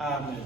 Amen.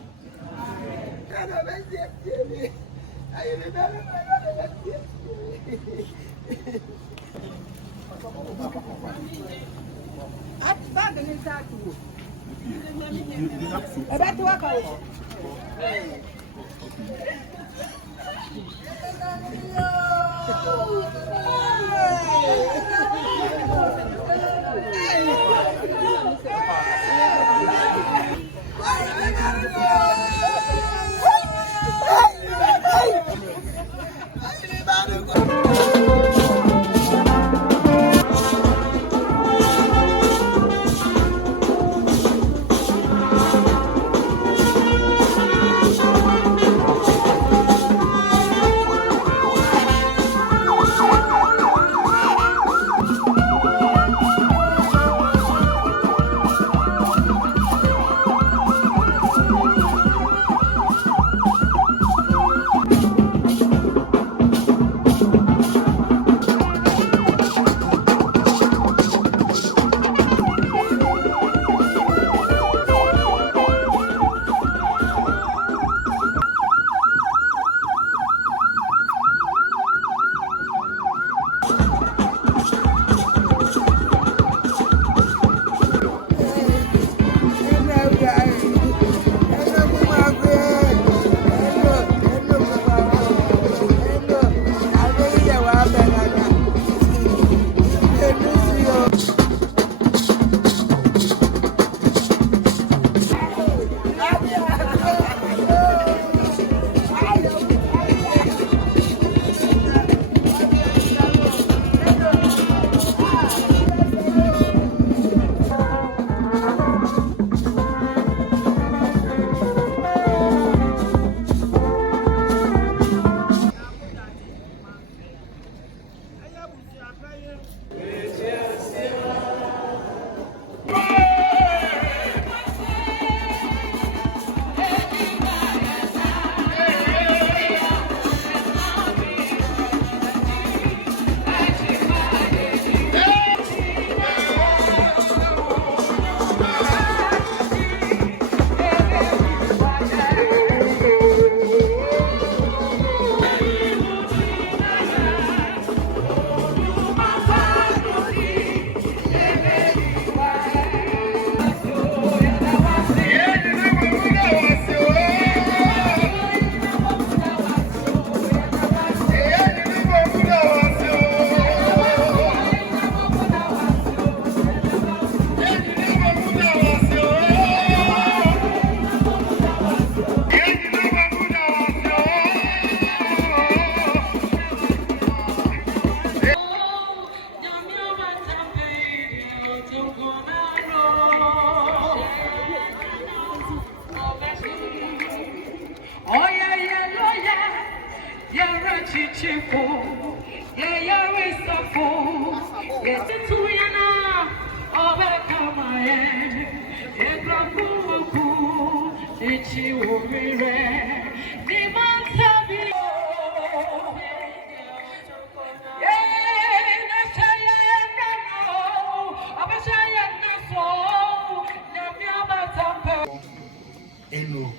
Eno,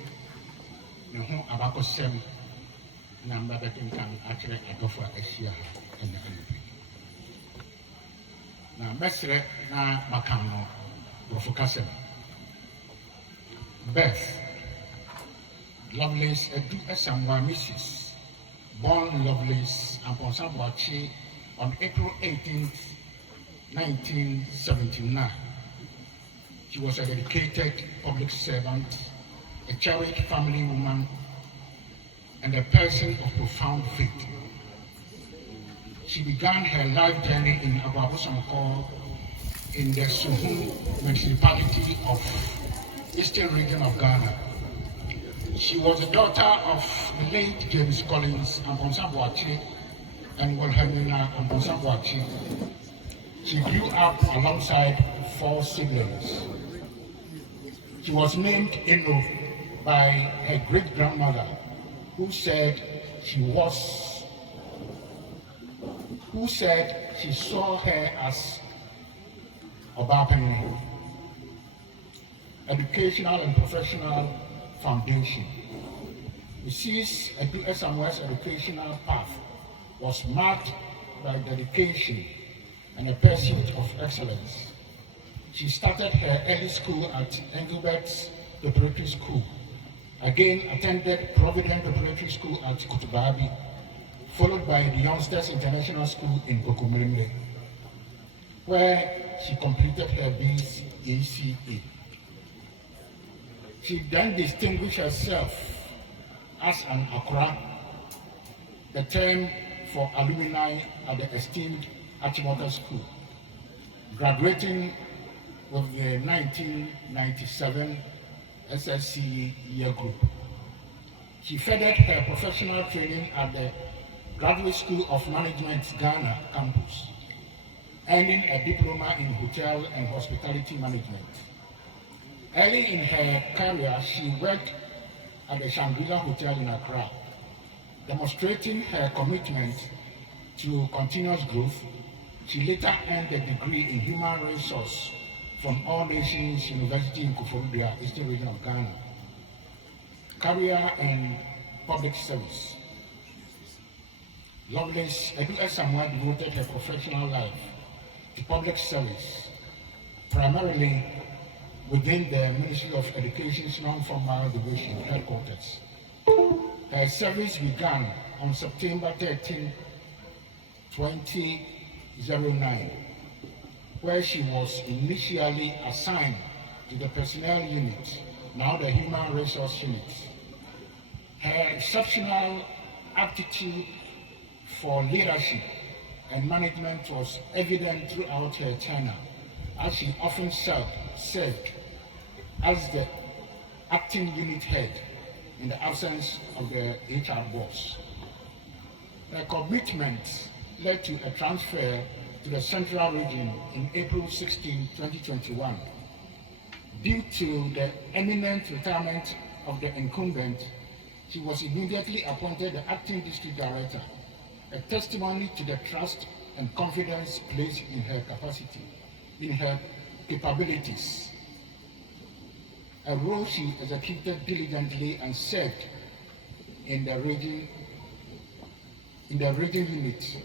ne ho abakɔsɛm na mbɛbɛkenkan akyerɛ adɔfo a ahyia ha ɛna anɔpɛ yi. Na mɛsrɛ na maka no borɔfo kasɛm. Birth, Lovelace Adu-Asamoah Mrs. Born Lovelace Adu-Asamoah on April 18th, 1979. She was a dedicated public servant, a cherished family woman, and a person of profound faith. She began her life journey in Adu-Asamoah in the Suhum municipality of Eastern region of Ghana. She was the daughter of the late James Collins Adu-Asamoah and Wilhelmina Adu-Asamoah. She grew up alongside 4 siblings. She was named Eno by her great-grandmother, who said she was who said she saw her as Obapeni, Educational and Professional Foundation. Mrs. Adu-Asamoah's educational path was marked by dedication and a pursuit of excellence. She started her early school at Engelbert's Preparatory School, again attended Providence Preparatory School at Kutubabi, followed by the Youngsters International School in Kokomrimle, where she completed her BACA. She then distinguished herself as an Accra, the term for alumni at the esteemed Achimota School, graduating with the 1997 SSCE year group. She furthered her professional training at the Graduate School of Management Ghana campus, earning a diploma in hotel and hospitality management. Early in her career, she worked at the Shangri-La Hotel in Accra, demonstrating her commitment to continuous growth. She later earned a degree in human resource from All Nations University in Koforidua, Eastern Region of Ghana. Career and public service. Lovelace Adu-Asamoah devoted her professional life to public service, primarily within the Ministry of Education's non-formal education headquarters. Her service began on September 13, 2009, where she was initially assigned to the personnel unit, now the human resource unit. Her exceptional aptitude for leadership and management was evident throughout her tenure, as she often served as the acting unit head in the absence of the HR boss. Her commitment led to a transfer to the Central Region in April 16, 2021. Due to the imminent retirement of the incumbent, she was immediately appointed the acting district director, a testimony to the trust and confidence placed in her capacity, in her capabilities. A role she executed diligently and served in the region unit,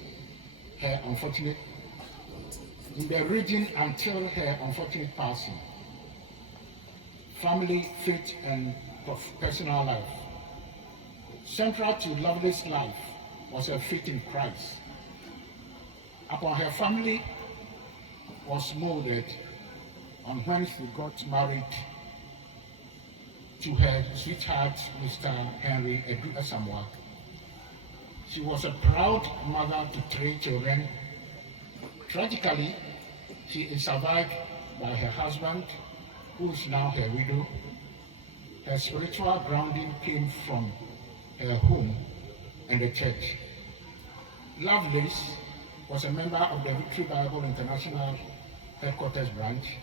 in the region until her unfortunate passing. Family, faith, and personal life. Central to Lovelace's life was her faith in Christ. Upon her family was molded on when she got married to her sweetheart, Mr. Henry Adu-Asamoah. She was a proud mother to 3 children. Tragically, she is survived by her husband, who is now her widow. Her spiritual grounding came from her home and the church. Lovelace was a member of the Victory Bible International headquarters branch.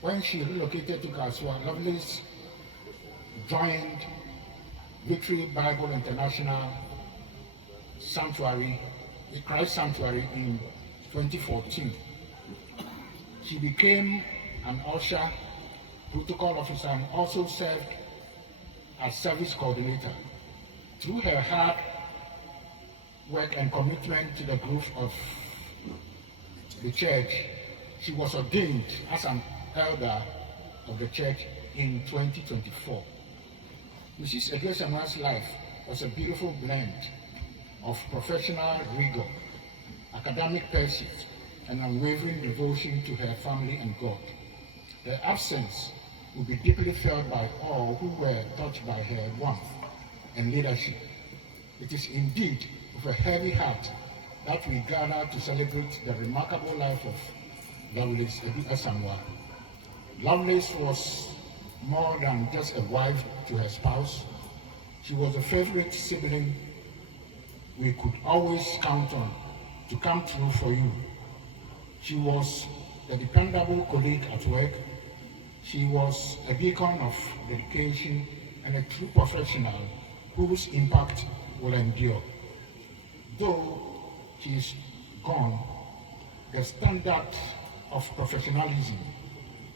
When she relocated to Kaswa, Lovelace joined Victory Bible International Sanctuary, the Christ Sanctuary, in 2014. She became an usher, protocol officer, and also served as service coordinator. Through her hard work and commitment to the growth of the church, she was ordained as an elder of the church in 2024. Mrs. Adu-Asamoah's life was a beautiful blend of professional rigor, academic pursuit, and unwavering devotion to her family and God. Her absence will be deeply felt by all who were touched by her warmth and leadership. It is indeed with a heavy heart that we gather to celebrate the remarkable life of Lovelace Adu-Asamoah. Lovelace was more than just a wife to her spouse. She was a favorite sibling we could always count on to come through for you. She was a dependable colleague at work. She was a beacon of dedication and a true professional whose impact will endure. Though she is gone, the standard of professionalism,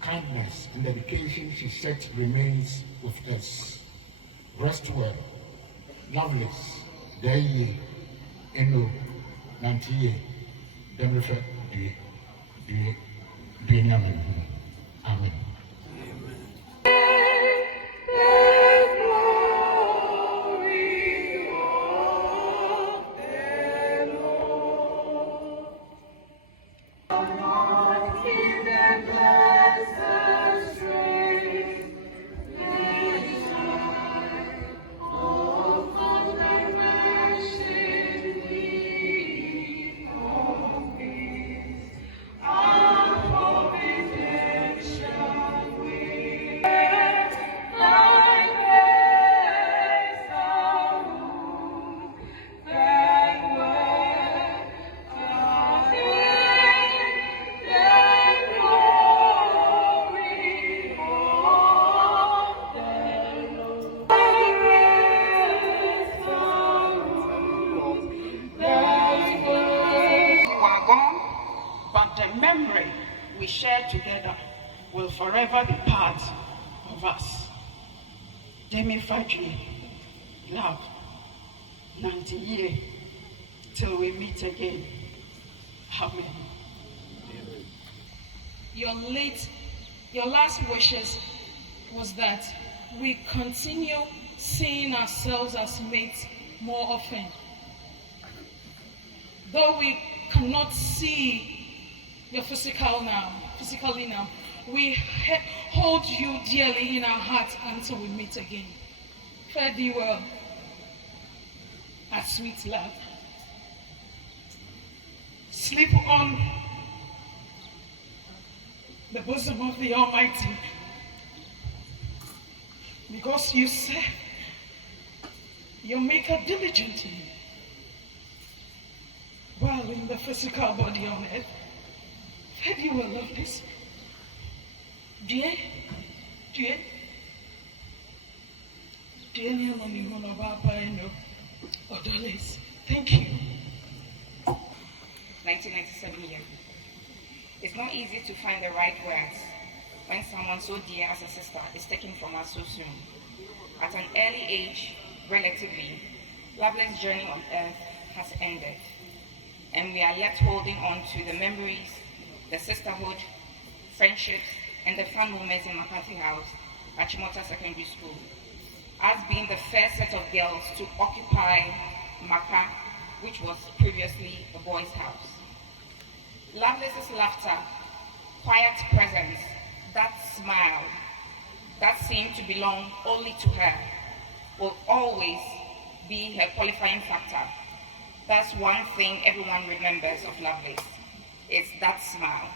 kindness, and dedication she set remains with us. Rest well. Lovelace, Deye, Eno, Nantiye, Demrefe, Amen. Amen. But the memory we share together will forever be part of us. Demi Fajri, love, 90 years, till we meet again. Amen. Your last wishes was that we continue seeing ourselves as mates more often. Though we cannot see your physically now, we hold you dearly in our hearts until we meet again. Fare thee well, our sweet love. Sleep on the bosom of the Almighty, because you said you make her diligently while in the physical body on earth. Fare thee well, Lovelace. Dear, thank you. 1997 year. It's not easy to find the right words when someone so dear as a sister is taken from us so soon. At an early age, relatively, Lovelace's journey on earth has ended, and we are left holding on to the memories, the sisterhood, friendships, and the fun moments in McCarthy House at Chimota Secondary School. As being the first set of girls to occupy Maka, which was previously a boys' house. Lovelace's laughter, quiet presence, that smile that seemed to belong only to her, will always be her qualifying factor. That's one thing everyone remembers of Lovelace. It's that smile.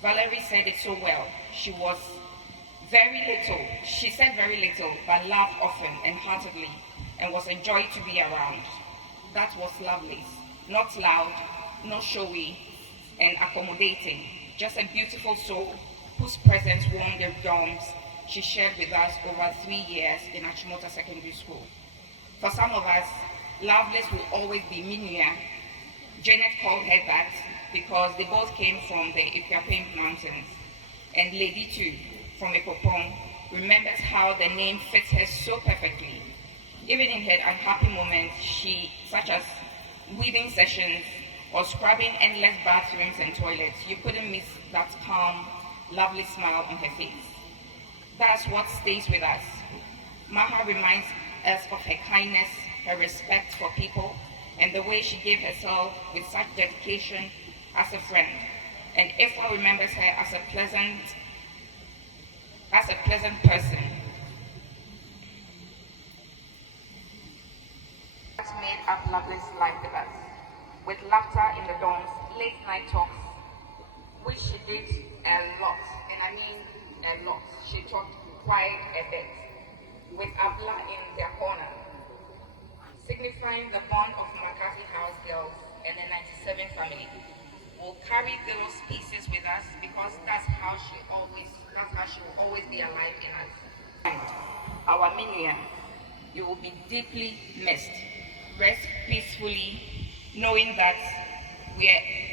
Valerie said it so well. She was very little. She said very little, but laughed often and heartedly, and was a joy to be around. That was Lovelace. Not loud, not showy, and accommodating. Just a beautiful soul whose presence warmed the dorms she shared with us over 3 years in Achimota Secondary School. For some of us, Lovelace will always be Minia. Janet called her that because they both came from the Ipiapim Mountains. And Lady too, from Ekopong, remembers how the name fits her so perfectly. Even in her unhappy moments, such as weaving sessions or scrubbing endless bathrooms and toilets, you couldn't miss that calm, lovely smile on her face. That's what stays with us. Maha reminds us of her kindness, her respect for people, and the way she gave herself with such dedication as a friend. And Ifwa remembers her as a pleasant person. That made up Lovelace's life with us, with laughter in the dorms, late night talks, which she did a lot, and I mean a lot. She talked quite a bit, with Abla in their corner, signifying the bond of McCarthy House girls and the 97 family. We'll carry those pieces with us because that's how she will always be alive in us. And our Minion, you will be deeply missed. Rest peacefully knowing that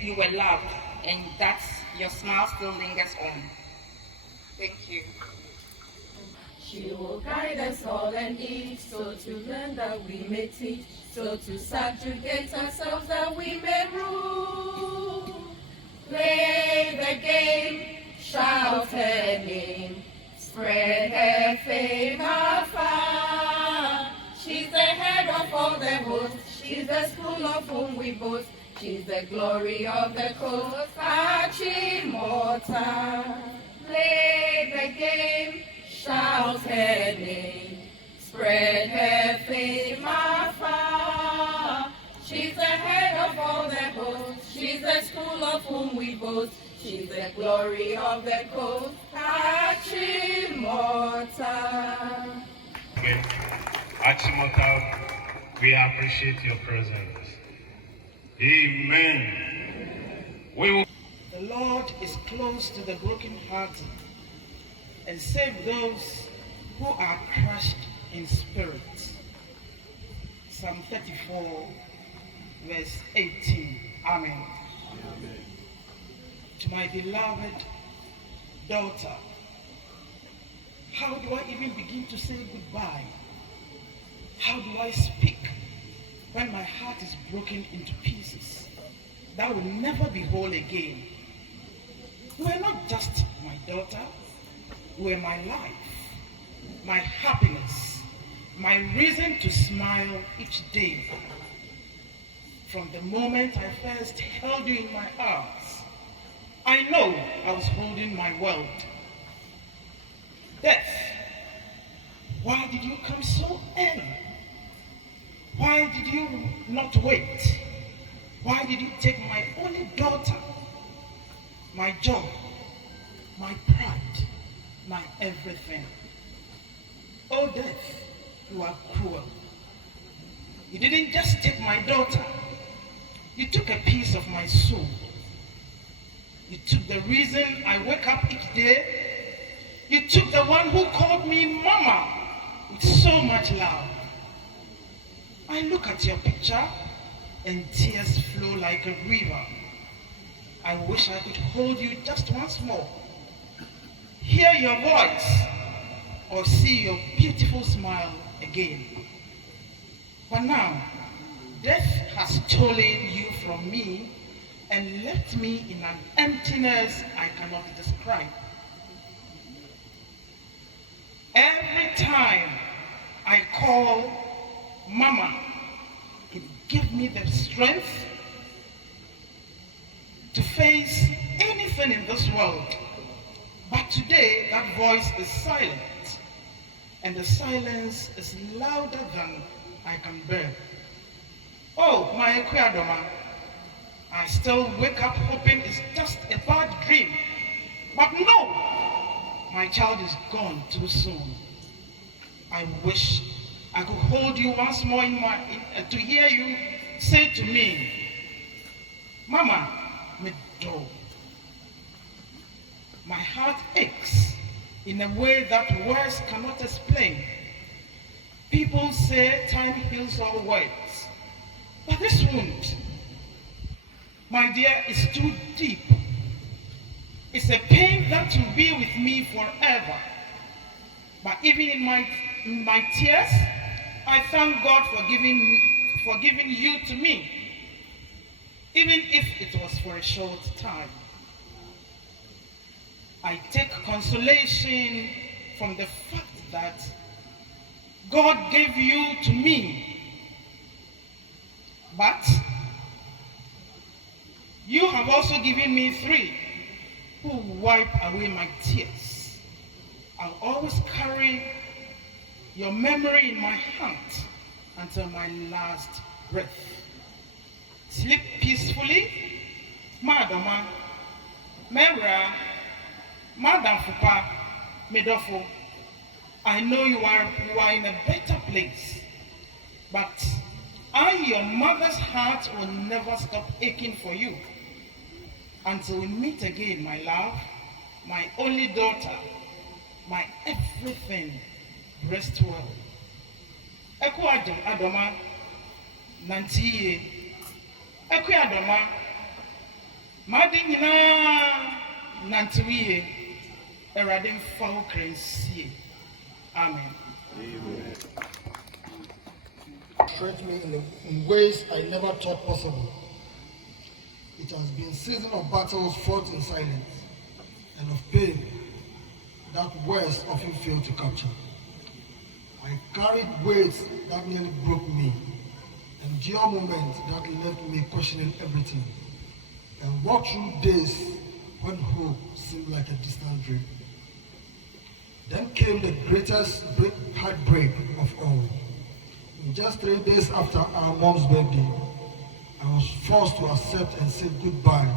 you were loved and that your smile still lingers on. Thank you. She will guide us all and each, so to learn that we may teach, so to subjugate ourselves that we may rule. Play the game, shout her name, spread her fame afar. She's the head of all the hosts, she's the school of whom we boast, she's the glory of the coast, Adu-Asamoah. Play the game, shout her name, spread her fame afar. She's the head of all the hosts, she's the school of whom we boast, she's the glory of the coast, Adu-Asamoah. Okay. Asamoah, we appreciate your presence. Amen. We will. The Lord is close to the brokenhearted and save those who are crushed in spirit. Psalm 34, verse 18. Amen. To my beloved daughter, how do I even begin to say goodbye? How do I speak when my heart is broken into pieces that will never be whole again? You are not just my daughter, you are my life, my happiness, my reason to smile each day. From the moment I first held you in my arms, I know I was holding my world. Death, why did you come so early? Why did you not wait? Why did you take my only daughter, my joy, my pride, my everything? Oh death, you are cruel. You didn't just take my daughter, you took a piece of my soul. You took the reason I wake up each day. You took the one who called me Mama with so much love. I look at your picture and tears flow like a river. I wish I could hold you just once more, hear your voice, or see your beautiful smile again. But now, death has stolen you from me and left me in an emptiness I cannot describe. Every time I call Mama, it gives me the strength to face anything in this world. But today, that voice is silent, and the silence is louder than I can bear. Oh, my Ekweadoma, I still wake up hoping it's just a bad dream. But no, my child is gone too soon. I wish I could hold you once more to hear you say to me, Mama, me do. My heart aches in a way that words cannot explain. People say time heals all wounds, but this wound, my dear, is too deep. It's a pain that will be with me forever. But even in my tears, I thank God for giving you to me, even if it was for a short time. I take consolation from the fact that God gave you to me, but you have also given me three who wipe away my tears. I'll always carry your memory in my heart until my last breath. Sleep peacefully, Madama, Mera, Madam Fupa, Medofo. I know you are in a better place, but your mother's heart will never stop aching for you. Until we meet again, my love, my only daughter, my everything, rest well. Eko Adoma, Nantiye, Adoma, Madi nyinaa nantewe yie, Awurade mfa ho kransie. Amen. Stretch me in ways I never thought possible. It has been a season of battles fought in silence and of pain that words often fail to capture. I carried weights that nearly broke me, endure moments that left me questioning everything, and walked through days when hope seemed like a distant dream. Then came the greatest heartbreak of all. Just 3 days after our mom's birthday, I was forced to accept and say goodbye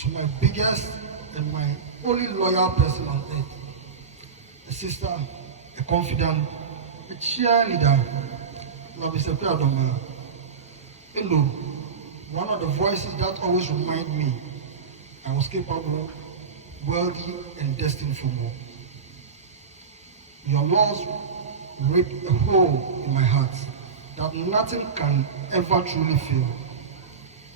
to my biggest and my only loyal person on earth. A sister, a confidant, a cheerleader, Adu-Asamoah. Hello, one of the voices that always remind me I was capable, worthy, and destined for more. Your loss ripped a hole in my heart that nothing can ever truly fill.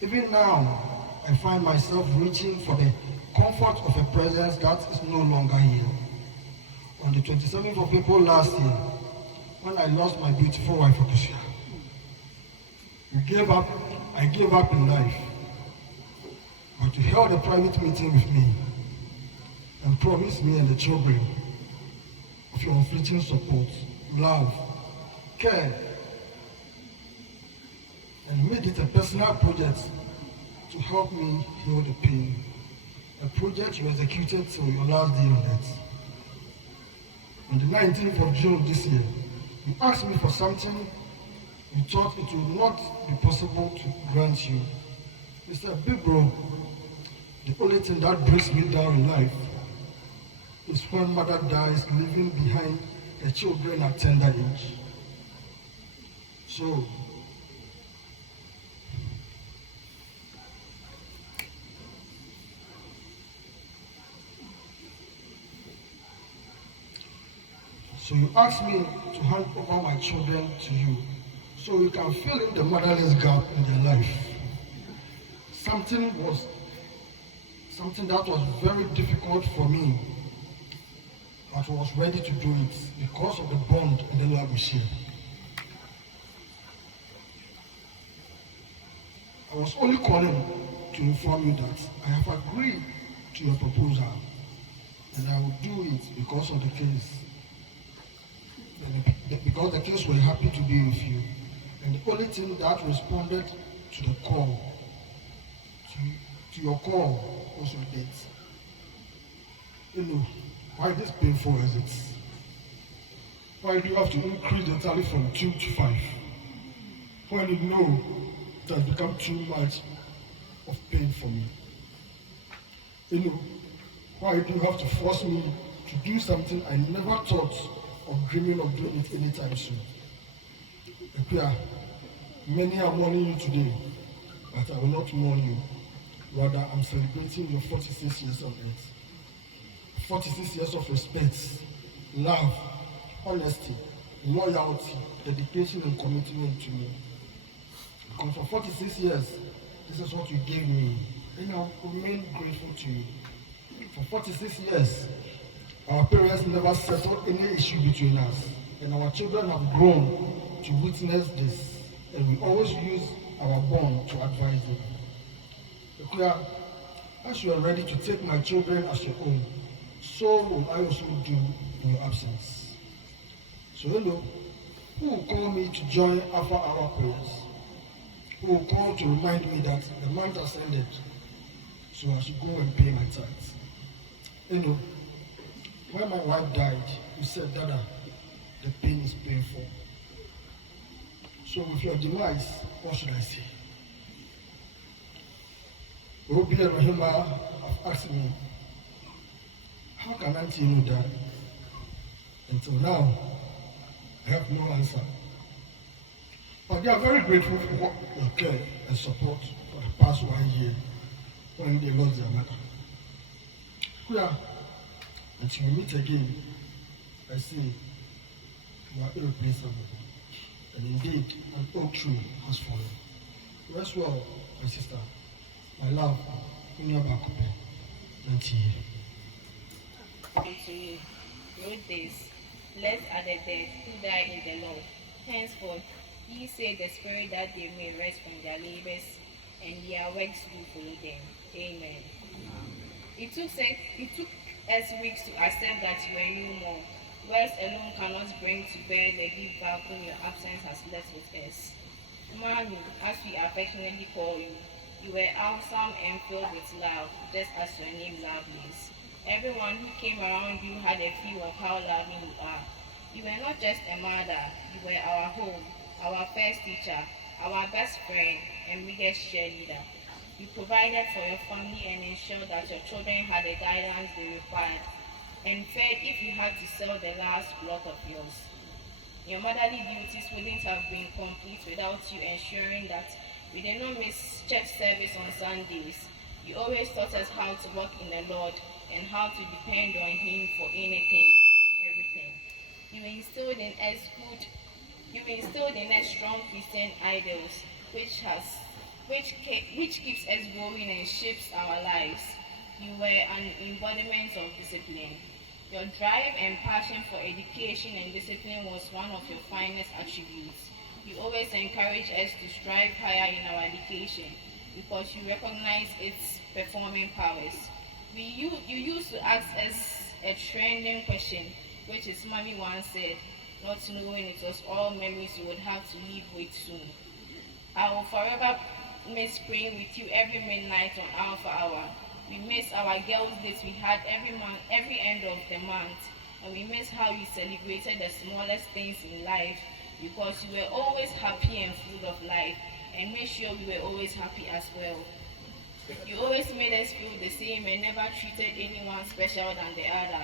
Even now, I find myself reaching for the comfort of a presence that is no longer here. On the 27th of April last year, when I lost my beautiful wife, Okusia, I gave up in life. But you held a private meeting with me and promised me and the children of your unflinching support, love, care, and made it a personal project to help me heal the pain. A project you executed till your last day on earth. On the 19th of June this year, you asked me for something you thought it would not be possible to grant you. You said, big bro, the only thing that breaks me down in life is when mother dies leaving behind the children at tender age. So you asked me to hand over my children to you so we can fill in the motherless gap in their life. Something that was very difficult for me, but I was ready to do it because of the bond and the love we share. I was only calling to inform you that I have agreed to your proposal and I will do it because of the case. Because the kids were happy to be with you. And the only thing that responded to the call, to your call, was your date. You know, why this painful is it? Why do you have to increase the tally from 2 to 5? When you know it has become too much of pain for me? You know, why do you have to force me to do something I never thought of dreaming of doing it anytime soon? Many are mourning you today, but I will not mourn you. Rather, I'm celebrating your 46 years on earth. 46 years of respect, love, honesty, loyalty, dedication, and commitment to me. Because for 46 years, this is what you gave me, and I remain grateful to you. For 46 years, our parents never settled any issue between us, and our children have grown to witness this, and we always use our bond to advise them. As you are ready to take my children as your own, so will I also do in your absence. So hello, who will call me to join after our prayers? Who will call to remind me that the month has ended, so I should go and pay my tithes? Hello, when my wife died, you said, Dada, the pain is painful. So with your demise, what should I say? Obi and Rahima have asked me, how can Auntie know that? Until now, I have no answer. But they are very grateful for your care and support for the past 1 year when they lost their mother. Until we meet again, I say, you are irreplaceable. And indeed, an oak tree has fallen. Rest well, my sister. My love, in your back. Unto you, wrote this, blessed are the dead who die in the Lord. Henceforth, ye say the Spirit that they may rest from their labors, and their works will follow them. Amen. It took us weeks to accept that you were no more. Words alone cannot bring to bear the gift back when your absence has left with us. Manu, as we affectionately call you, you were awesome and filled with love, just as your name Lovelace. Everyone who came around you had a feel of how loving you are. You were not just a mother, you were our home, our first teacher, our best friend, and biggest cheerleader. You provided for your family and ensured that your children had the guidance they required, and fed if you had to sell the last block of yours. Your motherly duties wouldn't have been complete without you ensuring that we did not miss church service on Sundays. You always taught us how to walk in the Lord and how to depend on Him for anything and everything. You instilled in us strong Christian ideals, which keeps us going and shapes our lives. You were an embodiment of discipline. Your drive and passion for education and discipline was one of your finest attributes. You always encourage us to strive higher in our education because you recognize its performing powers. You used to ask us a trending question, which is Mommy once said, not knowing it was all memories you would have to live with soon. I will forever miss praying with you every midnight on Alpha Hour. We miss our girls' dates we had every end of the month, and we miss how you celebrated the smallest things in life because you were always happy and full of life, and made sure we were always happy as well. You always made us feel the same and never treated anyone special than the other.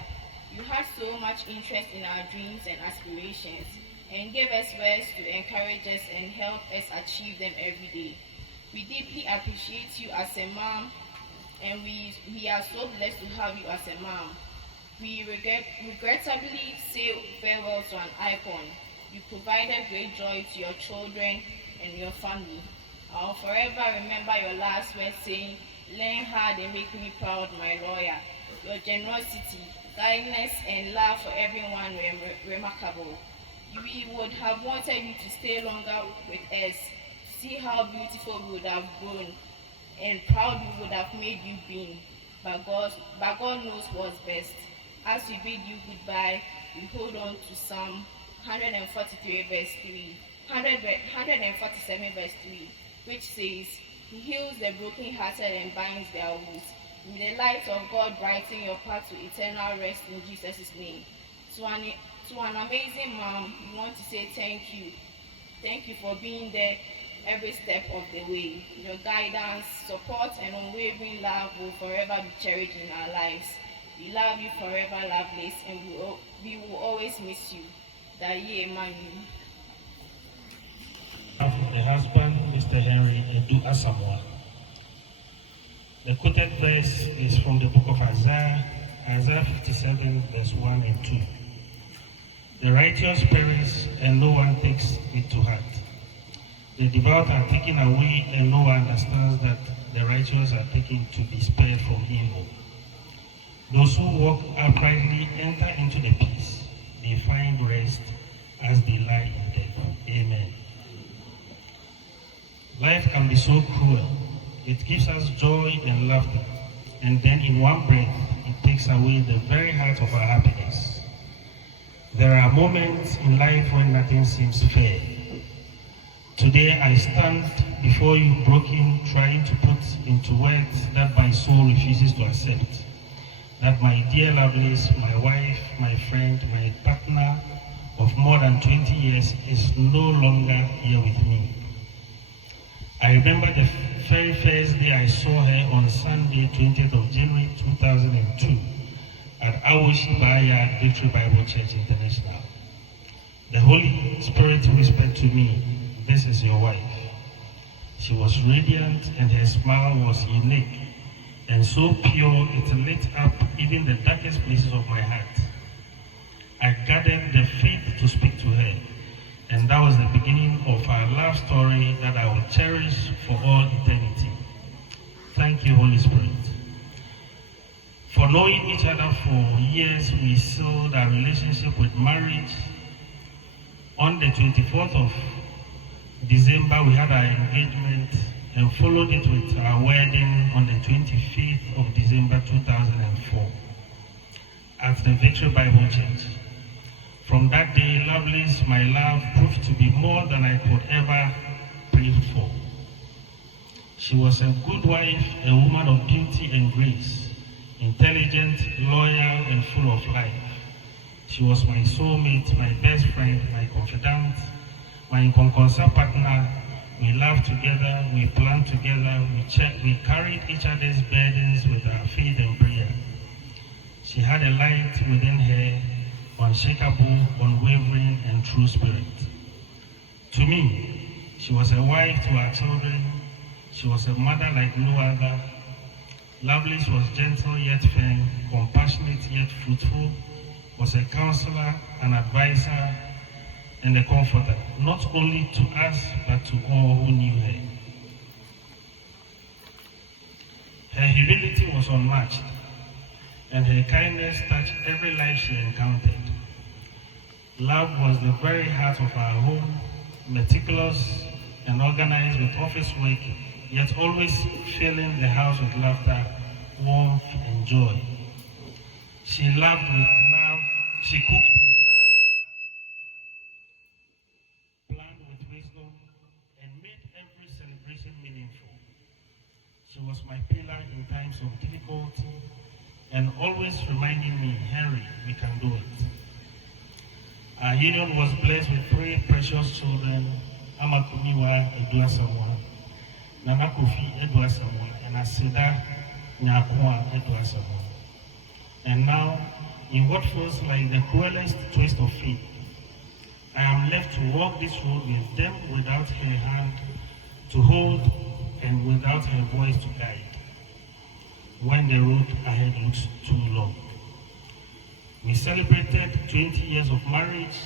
You had so much interest in our dreams and aspirations, and gave us words to encourage us and help us achieve them every day. We deeply appreciate you as a mom, and we are so blessed to have you as a mom. We regrettably say farewell to an icon. You provided great joy to your children and your family. I'll forever remember your last words saying, learn hard and make me proud, my lawyer. Your generosity, kindness, and love for everyone were remarkable. We would have wanted you to stay longer with us, to see how beautiful we would have grown and proud we would have made you be. But God knows what's best. As we bid you goodbye, we hold on to Psalm 143 verse 3, 147 verse 3, which says, He heals the brokenhearted and binds their wounds. May the light of God brighten your path to eternal rest in Jesus' name. To an amazing mom, we want to say thank you. Thank you for being there every step of the way. Your guidance, support, and unwavering love will forever be cherished in our lives. We love you forever, Lovelace, and we will always miss you. Daye Emmanuel. The husband, Mr. Henry Adu-Asamoah. The quoted verse is from the book of Isaiah 57, verse 1 and 2. The righteous perish, and no one takes it to heart. The devout are taken away, and no one understands that the righteous are taken to be spared from evil. Those who walk uprightly enter into the peace. They find rest as they lie in death. Amen. Life can be so cruel. It gives us joy and laughter, and then in one breath, it takes away the very heart of our happiness. There are moments in life when nothing seems fair. Today I stand before you broken, trying to put into words that my soul refuses to accept. That my dear Lovelace, my wife, my friend, my partner of more than 20 years is no longer here with me. I remember the very first day I saw her on Sunday, 20th of January 2002 at Adu-Asamoah Victory Bible Church International. The Holy Spirit whispered to me, "This is your wife." She was radiant and her smile was unique and so pure it lit up even the darkest places of my heart. I gathered the faith to speak to her And that was the beginning of our love story that I will cherish for all eternity. Thank you, Holy Spirit. For knowing each other for years, we sealed our relationship with marriage. On the 24th of December, we had our engagement and followed it with our wedding on the 25th of December 2004 at the Victory Bible Church. From that day, Lovelace, my love, proved to be more than I could ever pray for. She was a good wife, a woman of beauty and grace, intelligent, loyal, and full of life. She was my soulmate, my best friend, my confidant, my inconsolable partner. We laughed together, we planned together, we carried each other's burdens with our faith and prayer. She had a light within her, unshakable, unwavering, and true spirit. To me, she was a wife to our children. She was a mother like no other. Lovelace was gentle yet firm, compassionate yet fruitful, was a counselor, an advisor, and a comforter, not only to us, but to all who knew her. Her humility was unmatched, and her kindness touched every life she encountered. Love was the very heart of our home, meticulous and organized with office work, yet always filling the house with laughter, warmth, and joy. She loved with love, she cooked with love, planned with wisdom, and made every celebration meaningful. She was my pillar in times of difficulty and always reminding me, Henry, we can do it. Our union was blessed with 3 precious children, Amakumiwa Adu-Asamoah, Nana Kofi Adu-Asamoah, and Asida Nyakwa Adu-Asamoah. And now, in what feels like the cruelest twist of fate, I am left to walk this road with them without her hand to hold and without her voice to guide, when the road ahead looks too long. We celebrated 20 years of marriage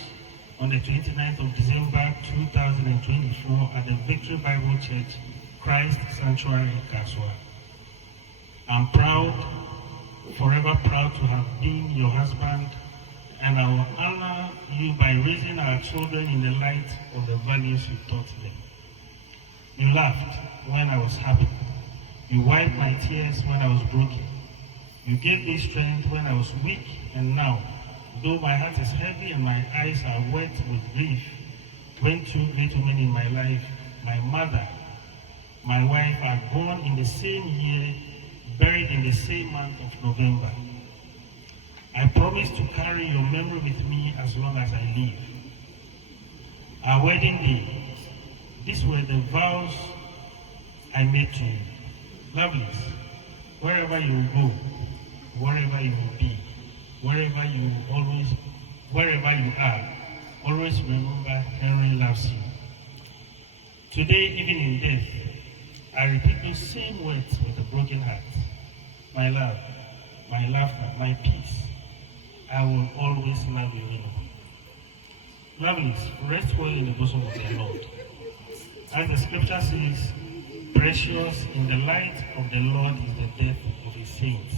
on the 29th of December 2024 at the Victory Bible Church, Christ Sanctuary, Kaswa. I'm proud, forever proud to have been your husband, and I will honor you by raising our children in the light of the values you taught them. You laughed when I was happy. You wiped my tears when I was broken. You gave me strength when I was weak, and now, though my heart is heavy and my eyes are wet with grief, when 2 great women in my life, my mother, my wife, are born in the same year, buried in the same month of November. I promise to carry your memory with me as long as I live. Our wedding day, these were the vows I made to you. Lovelace, wherever you go, wherever you will be, wherever you are, always remember Henry loves you. Today, even in death, I repeat those same words with a broken heart. My love, my laughter, my peace, I will always love you. Lovelace, rest well in the bosom of the Lord. As the scripture says, precious in the light of the Lord is the death of his saints.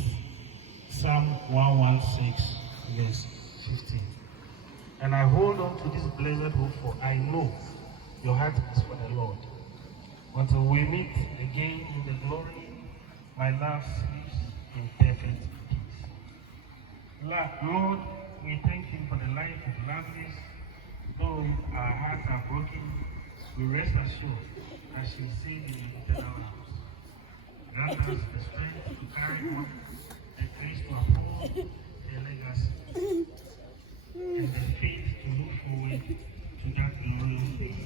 Psalm 116, verse 15. And I hold on to this blessed hope, for I know your heart is for the Lord. Until we meet again in the glory, my love sleeps in perfect peace. Lord, we thank you for the life of Lovelace. Though our hearts are broken, we rest assured that she is safe in the eternal house. Grant us the strength to carry on, the grace to uphold her legacy, and the faith to look forward to that glorious day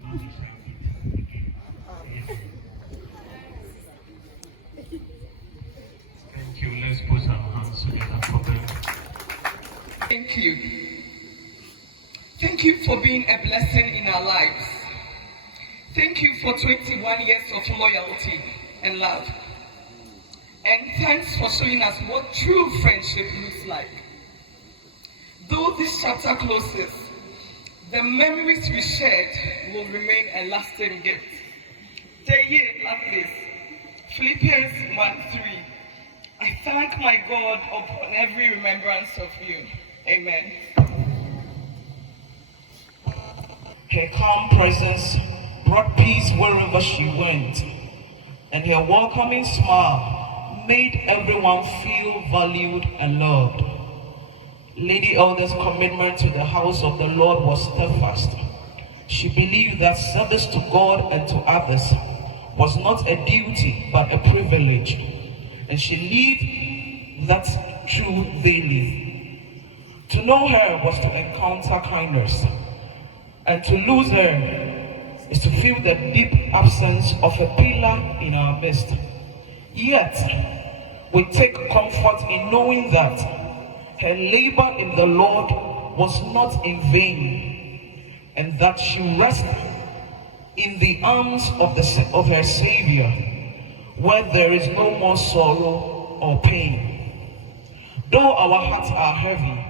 when we shall meet again. Amen. Thank you. Let's put our hands together for them. Thank you. Thank you for being a blessing in our lives. Thank you for 21 years of loyalty and love. And thanks for showing us what true friendship looks like. Though this chapter closes, The memories we shared will remain a lasting gift. Dear Lovelace, Philippians 1:3. I thank my God upon every remembrance of you. Amen. Her calm presence brought peace wherever she went, and her welcoming smile made everyone feel valued and loved. Lady Elder's commitment to the house of the Lord was steadfast. She believed that service to God and to others was not a duty but a privilege, and she lived that truth daily. To know her was to encounter kindness, and to lose her is to feel the deep absence of a pillar in our midst. Yet, we take comfort in knowing that her labor in the Lord was not in vain, and that she rested in the arms of her Savior, where there is no more sorrow or pain. Though our hearts are heavy,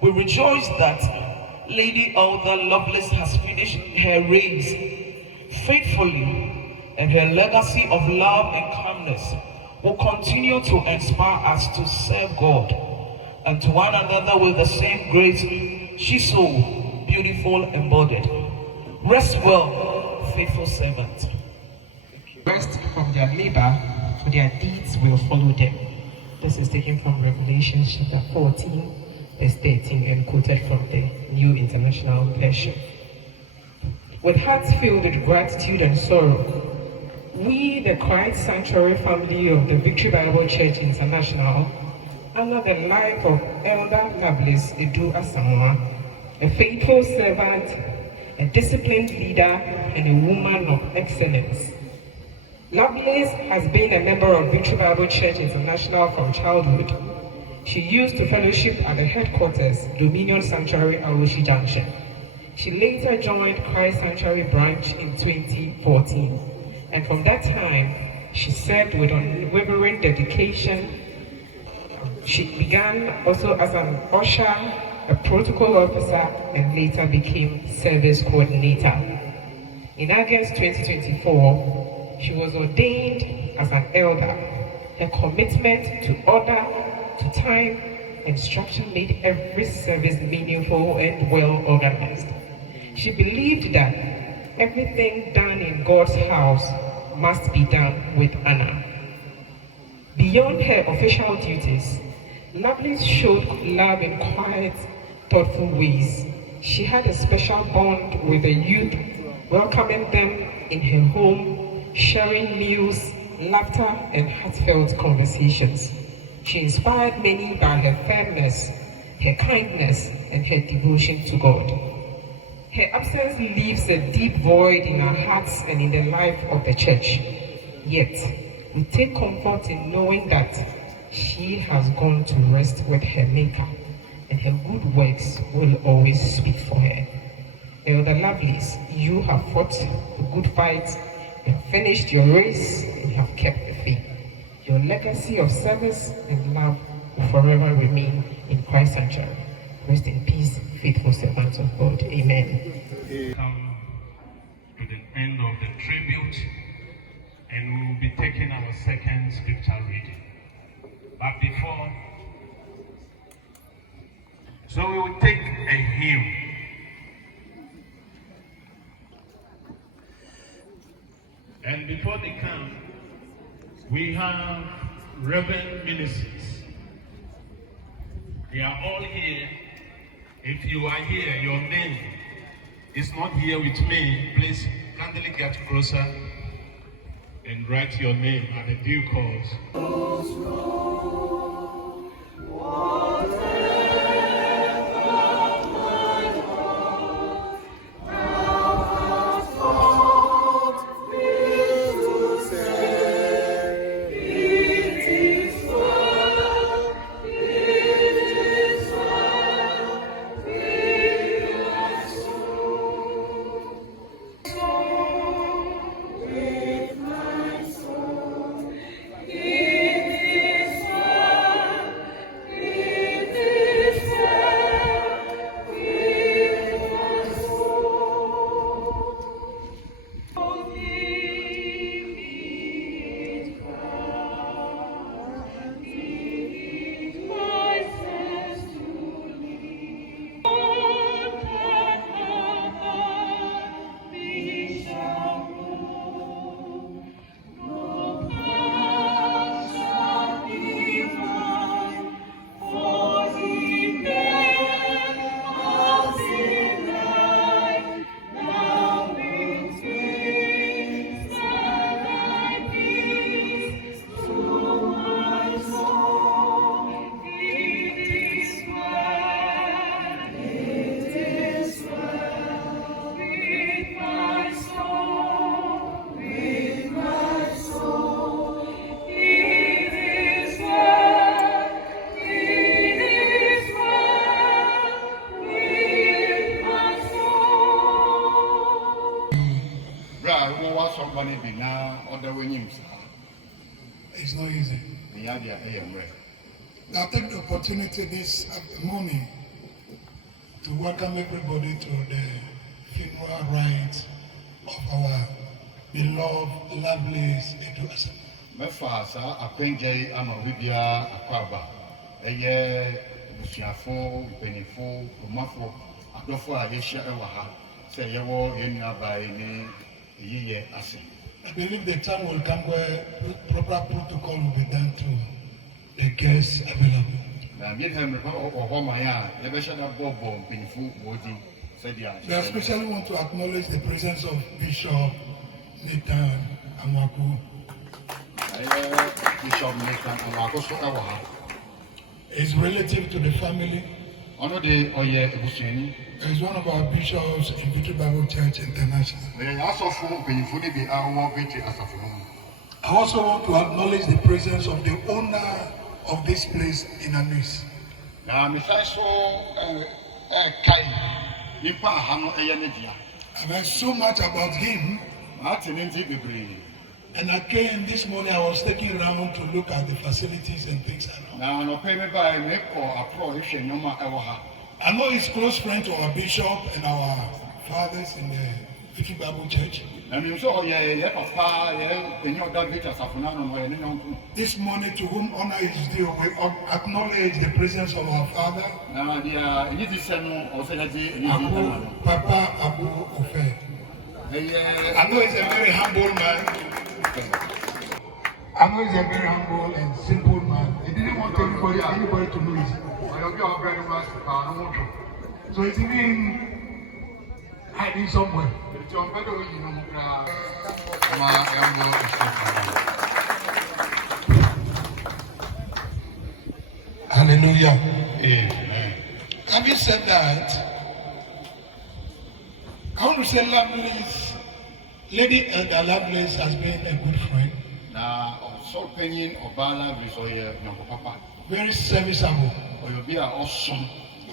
we rejoice that Lady Elder Lovelace has finished her race faithfully, and her legacy of love and calmness will continue to inspire us to serve God and to one another with the same grace she so beautiful embodied. Rest well, faithful servant. Rest from their labor, for their deeds will follow them. This is taken from Revelation chapter 14, verse 13, and quoted from the New International Version. With hearts filled with gratitude and sorrow, we, the Christ Sanctuary family of the Victory Bible Church International, honor the life of Elder Lovelace Adu-Asamoah, a faithful servant, a disciplined leader, and a woman of excellence. Lovelace has been a member of Victory Bible Church International from childhood. She used to fellowship at the headquarters, Dominion Sanctuary, Aroshi Junction. She later joined Christ Sanctuary branch in 2014, and from that time, she served with unwavering dedication. She began also as an usher, a protocol officer, and later became service coordinator. In August 2024, she was ordained as an elder. Her commitment to order, to time, and structure made every service meaningful and well organized. She believed that everything done in God's house must be done with honor. Beyond her official duties, Lovelace showed love in quiet, thoughtful ways. She had a special bond with the youth, welcoming them in her home, sharing meals, laughter, and heartfelt conversations. She inspired many by her firmness, her kindness, and her devotion to God. Her absence leaves a deep void in our hearts and in the life of the church. Yet, we take comfort in knowing that she has gone to rest with her Maker, and her good works will always speak for her. Elder Lovelace, you have fought the good fight, you have finished your race, and you have kept the faith. Your legacy of service and love will forever remain in Christ Sanctuary. Rest in peace, faithful servants of God. Amen. Come to the end of the tribute, and we will be taking our second scripture reading. But before, so we will take a hymn. And before they come, we have Reverend Ministers. They are all here. If you are here, your name is not here with me, please kindly get closer and write your name at the due calls. be now other names. It's not easy. I'll take the opportunity this morning to welcome everybody to the funeral rites of our beloved Lovelace Adu-Asamoah. Mefasa akwenje ama bibia akwaba eye busuafo benifo omafo adofo a yehia ewa ha se yewo yenuaba ni yiye ase. I believe the time will come where proper protocol will be done to the guests available. We especially want to acknowledge the presence of Bishop Nathan Amaku. Bishop Nathan Amaku is relative to the family. Is one of our bishops in Victory Bible Church International. I also want to acknowledge the presence of the owner of this place in our midst. I've heard so much about him. And I came this morning, I was taking around to look at the facilities and things around. I know he's close friend to our bishop and our fathers in the Victory Bible Church. This morning, to whom honor is due, we acknowledge the presence of our father, Papa Abu Ofe. I know he's a very humble man. I know he's a very humble and simple man. He didn't want anybody to know his. So it's even hiding somewhere. Hallelujah. Amen. Having said that, I want to say Lovelace, Lady Elder Lovelace has been a good friend. Very serviceable.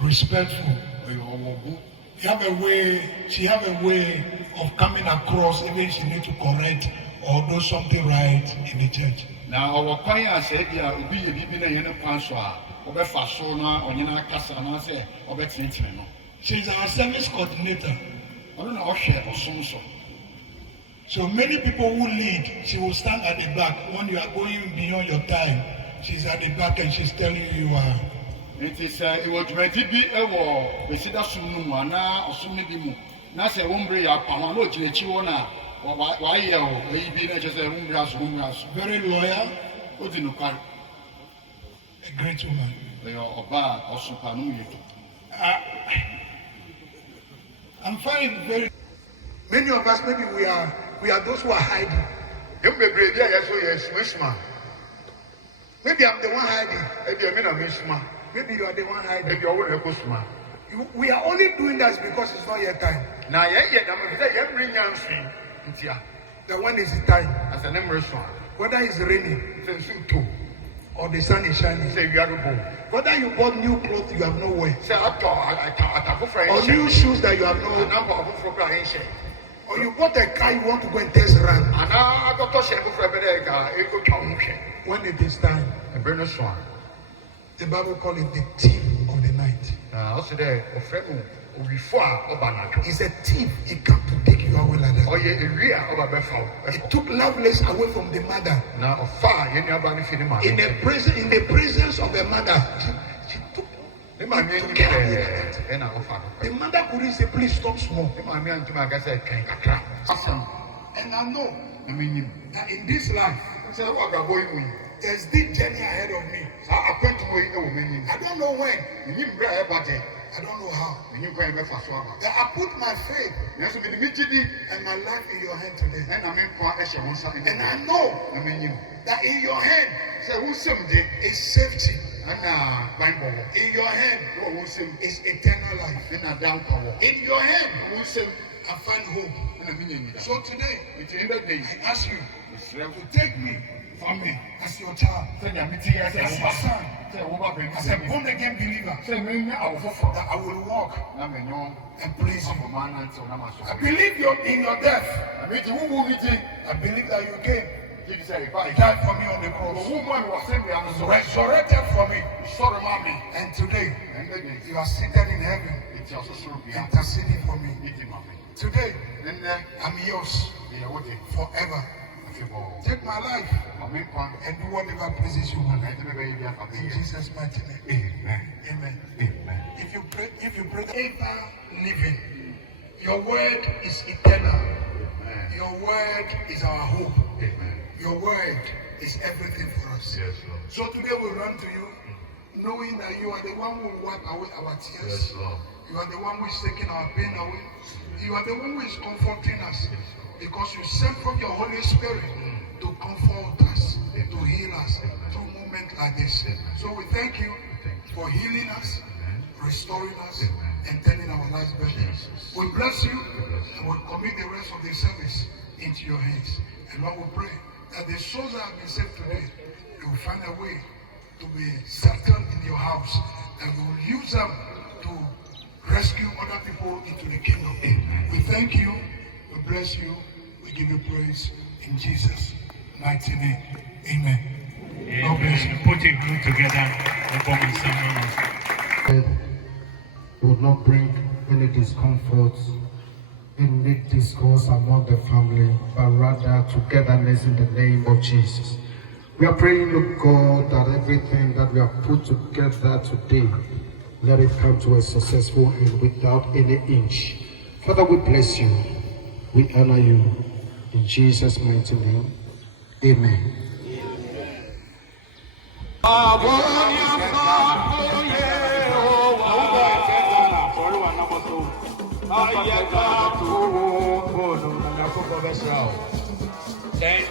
Respectful. She have a way of coming across even she need to correct or do something right in the church. Now our choir said she's our service coordinator. So many people who lead, she will stand at the back. When you are going beyond your time, she's at the back and she's telling you are. It is it was ready to be a war. We see that soon, or soon be now say, Umbre, Pamano, Chiona, why you maybe just a Umbra's very loyal, what do you call a great woman. They are Oba or Supanu. I'm finding very many of us, maybe we are those who are hiding. Maybe I'm the one hiding. Maybe you are the one hiding. We are only doing that because it's not yet time. The one is the time. Whether it's raining or the sun is shining. Whether you bought new clothes you have no wear. Or new shoes that you have no. Or you bought a car you want to go and test run. When it is time. The Bible calls it the thief of the night. He's a thief. He come to take you away like that. He took Lovelace away from the mother. In the presence of the mother, she took him away like that. The mother couldn't say, please stop small. And I know that in this life, there's this journey ahead of me. I don't know when. I don't know how. That I put my faith and my life in your hand today. And I know that in your hand is safety. In your hand is eternal life. In your hand I find hope. So today, I ask you, take me from me as your child. As your son. As a born again believer. That I will walk and please you. I believe in your death. I believe that you came. You died for me on the cross. Resurrected for me. And today, you are seated in heaven. Interceding for me. Today, I'm yours forever. Take my life and do whatever pleases you. In Jesus' mighty name. Amen. Amen. If you pray ever living, your word is eternal. Your word is our hope. Your word is everything for us. So today we run to you, knowing that you are the one who will wipe away our tears. You are the one who is taking our pain away. You are the one who is comforting us. Because you sent from your Holy Spirit to comfort us, to heal us through moments like this. So we thank you for healing us, restoring us, and turning our lives better. We bless you and we commit the rest of the service into your hands. And Lord, we pray that the souls that have been saved today, you will find a way to be settled in your house, and you will use them to rescue other people into the kingdom. We thank you, we bless you, we give you praise in Jesus' mighty name. Amen. God bless you. Put it good together. It would not bring any discomfort, any discourse among the family, but rather togetherness in the name of Jesus. We are praying to God that everything that we have put together today, let it come to a successful end without any inch. Father, we bless you. We honor you. In Jesus' mighty name. Amen.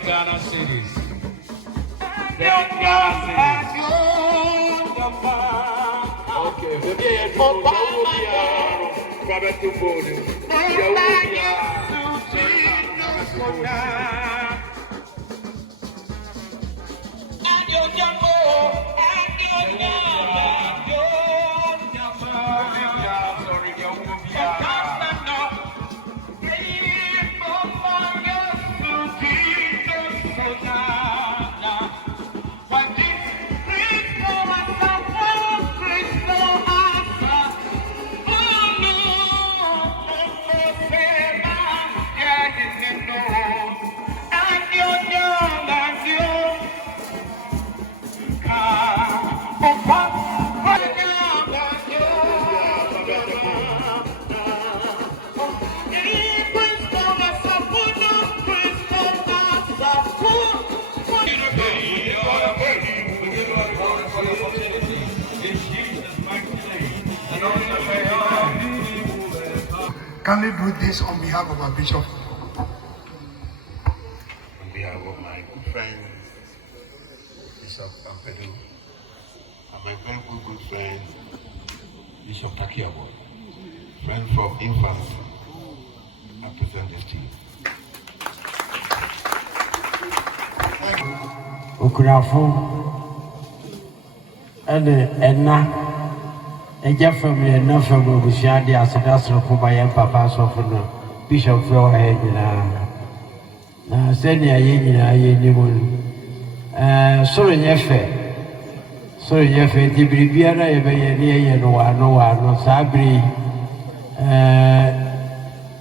Ghana cities. 10 Ghana cities. Can we do this on behalf of our bishop? On behalf of my good friend, Bishop Ampedu, and my very good friend, Bishop Takiabo, friend from infancy, I present this to you. Okurafo Enna Eja family and from Bushadi as a dasher for my papa softener, Bishop Florhead. Now, send ya anyone. Sorry, the Bribiana, near no one, Sabri.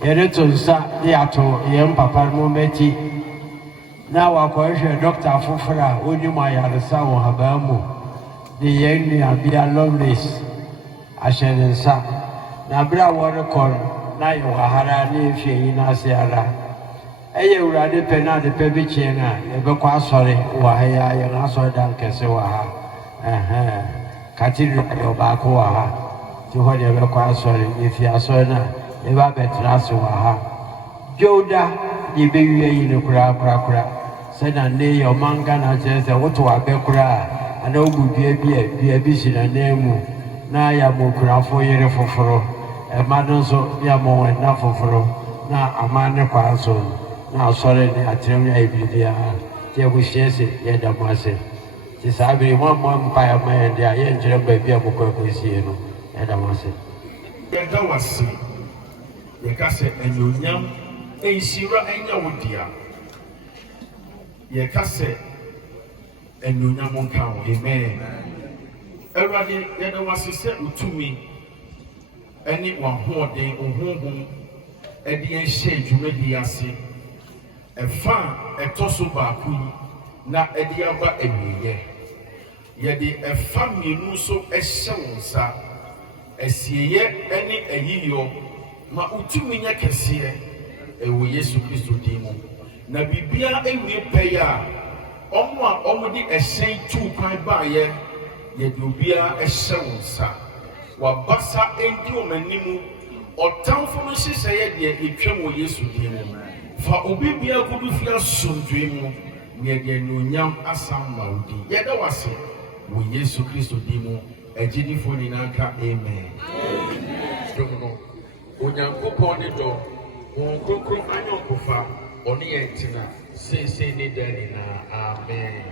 Ereton sat the ato, young papa momenti. Now I question Dr. Fufra, would you my other son or Habamu? The young Abia Lovelace. I shall answer. Now, Bra water call, now you are Harani if you in Asiara. You rather pen out the baby china, you go quite sorry, Wahaya, and also down Casawaha. Cathedral, your back, Waha. To what you were quite sorry if you are so now, if I bet Nasuaha. Joda, the baby in the crowd, said and lay your manga says, what to a bekra, and all would be a busy name. Na ya mukurafo yere foforo e madanso ya mo na foforo na amane kwaso na asɔre ne atrem ayɛ biribiara nti abusua se yɛda mo ase nti saa bere mo ammɔ mpaeɛ ma yɛn deɛ a yɛnkyerɛ baabi a mokɔ akɔsie no yɛda mo ase yɛda wo ase yɛka sɛ anuonyam nhyira ɛnyɛ wo dea yɛka sɛ anuonyam nka wo amen awurade yɛda wo ase sɛ wotumi ɛne w'ahoɔden honhom ɛde ɛhyɛ dwumadi ase ɛfa a ɛtɔ so baako yi na ɛde aba awieyɛ yɛde ɛfa mmienu nso ɛhyɛ wo nsa ɛsieyɛ ɛne ayiyɔ ma wotumi nyɛ kɛseɛ ɛwɔ yesu kristo din mu na biribiara awie pɛyɛ a ɔmo a ɔmode ɛhyɛn tuu kwan baayɛ yɛde obiara ɛhyɛ wo nsa wabasa enti wɔn anim ɔtamfo no nhyehyɛeɛ deɛ etwam wɔ yesu din mu fa obi biara kudu fi asomdwoe mu na yɛde anuonyam asam ma wo din yɛda wase wɔ yesu kristo din mu agyinifoɔ nyinaa ka amen dom no onyankopɔn ne dɔ wɔn kronkron anyɔnkofa ɔne yɛn tena seesei ne da nyinaa amen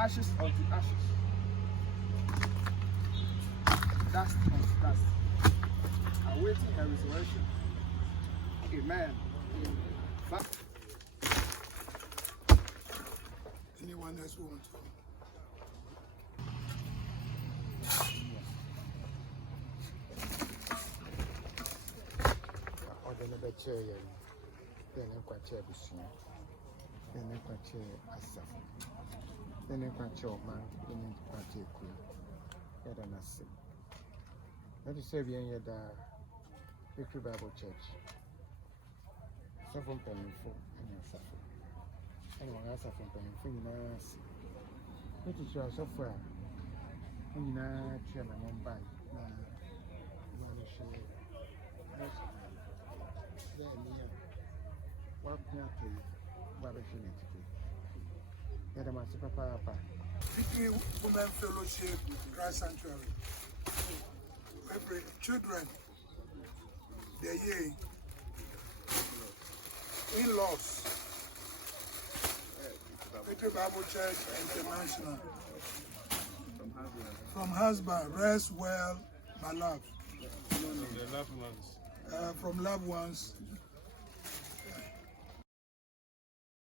Ashes unto ashes. Dust unto dust. Awaiting her resurrection. Amen. Anyone else who wants to? Then the chair, then a chair bushing, then a chair asaf, then a chair man, then a chair queen. Then I say, that is serving the Victory Bible Church. Seven penny for and suffer. Anyone else from penny for you now? What is your software? You know, chairman on by now. What can I tell you? Barbecue today. Get a massive papa. Victory Women Fellowship, Christ Sanctuary. Every children, their year, in-laws, Victory Bible Church International. From husband, rest well, my love. The loved ones. From loved ones,